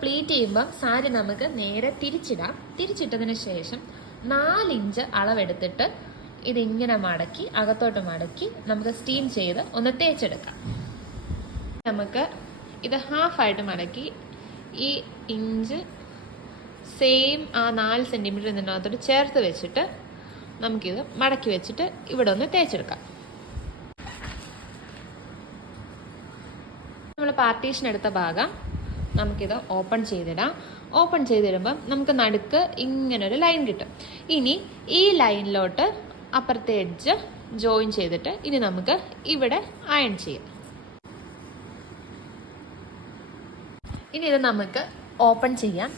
Pleat ചെയ്യുമ്പോൾ സാരി നമുക്ക് നേരെ തിരിച്ചിടാം. തിരിച്ചിട്ടതിന് ശേഷം 4 ഇഞ്ച് അളവെടുത്തിട്ട് ഇതിങ്ങനെ മടക്കി അകത്തോട്ട് മടക്കി നമുക്ക് സ്റ്റീം ചെയ്ത് ഒന്ന് തേച്ചെടുക്കാം. നമുക്ക് ഇത് ഹാഫായിട്ട് മടക്കി ഈ ഇഞ്ച് സെയിം ആ 4 സെൻറ്റിമീറ്റർ ഇതിനകത്തോട്ട് ചേർത്ത് വെച്ചിട്ട് നമുക്കിത് മടക്കി വെച്ചിട്ട് ഇവിടെ ഒന്ന് തേച്ചെടുക്കാം. നമ്മൾ പാർട്ടീഷൻ എടുത്ത ഭാഗം നമുക്കിത് ഓപ്പൺ ചെയ്തിടാം. ഓപ്പൺ ചെയ്തിടുമ്പം നമുക്ക് നടുക്ക് ഇങ്ങനൊരു ലൈൻ കിട്ടും. ഇനി ഈ ലൈനിലോട്ട് അപ്പുറത്തെ എഡ്ജ് ജോയിൻ ചെയ്തിട്ട് ഇനി നമുക്ക് ഇവിടെ അയൺ ചെയ്യാം. ഇനി ഇത് നമുക്ക് ഓപ്പൺ ചെയ്യാം.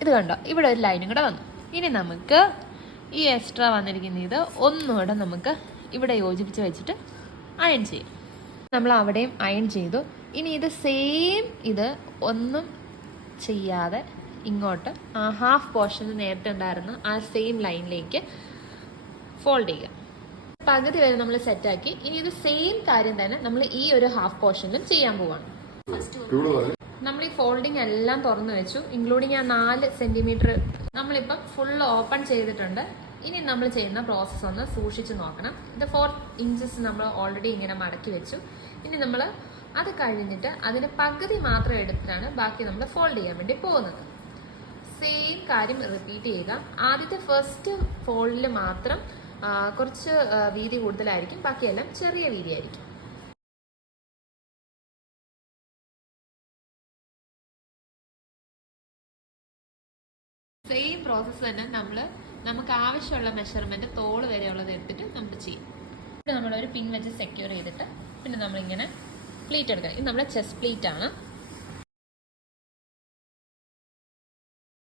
ഇത് കണ്ടോ, ഇവിടെ ഒരു ലൈനും കൂടെ വന്നു. ഇനി നമുക്ക് ഈ എക്സ്ട്രാ വന്നിരിക്കുന്ന ഇത് ഒന്നുകൂടെ നമുക്ക് ഇവിടെ യോജിപ്പിച്ച് വെച്ചിട്ട് അയൺ ചെയ്യാം. നമ്മൾ അവിടെയും അയൺ ചെയ്തു. ഇനി ഇത് സെയിം ഇത് ഒന്നും ചെയ്യാതെ ഇങ്ങോട്ട് ആ ഹാഫ് പോർഷൻ നേരത്തെ ഉണ്ടായിരുന്ന ആ സെയിം ലൈനിലേക്ക് ഫോൾഡ് ചെയ്യുക. പകുതി വരെ നമ്മൾ സെറ്റാക്കി. ഇനി ഇത് സെയിം കാര്യം തന്നെ നമ്മൾ ഈ ഒരു ഹാഫ് പോർഷനിലും ചെയ്യാൻ പോവാണ്. നമ്മൾ ഈ ഫോൾഡിങ് എല്ലാം തുറന്നു വെച്ചു, ഇൻക്ലൂഡിങ് ആ 4 സെന്റിമീറ്റർ നമ്മളിപ്പം ഫുൾ ഓപ്പൺ ചെയ്തിട്ടുണ്ട്. ഇനി നമ്മൾ ചെയ്യുന്ന പ്രോസസ്സ് ഒന്ന് സൂക്ഷിച്ച് നോക്കണം. ഇത് 4 ഇഞ്ചസ് നമ്മൾ ഓൾറെഡി ഇങ്ങനെ മടക്കി വെച്ചു. ഇനി നമ്മൾ അത് കഴിഞ്ഞിട്ട് അതിന് പകുതി മാത്രം എടുത്തിട്ടാണ് ബാക്കി നമ്മൾ ഫോൾഡ് ചെയ്യാൻ വേണ്ടി പോകുന്നത്. സെയിം കാര്യം റിപ്പീറ്റ് ചെയ്യുക. ആദ്യത്തെ ഫസ്റ്റ് ഫോൾഡിൽ മാത്രം കുറച്ച് വീതി കൂടുതലായിരിക്കും, ബാക്കിയെല്ലാം ചെറിയ വീതിയായിരിക്കും. സെയിം പ്രോസസ്സ് തന്നെ നമുക്ക് ആവശ്യമുള്ള മെഷർമെന്റ് തോള് വരെയുള്ളത് എടുത്തിട്ട് നമുക്ക് ചെയ്യും. നമ്മളൊരു പിൻ വെച്ച് സെക്യൂർ ചെയ്തിട്ട് പിന്നെ നമ്മളിങ്ങനെ പ്ലീറ്റ് എടുക്കണം. ഇത് നമ്മുടെ ചെസ്റ്റ് പ്ലീറ്റ് ആണ്.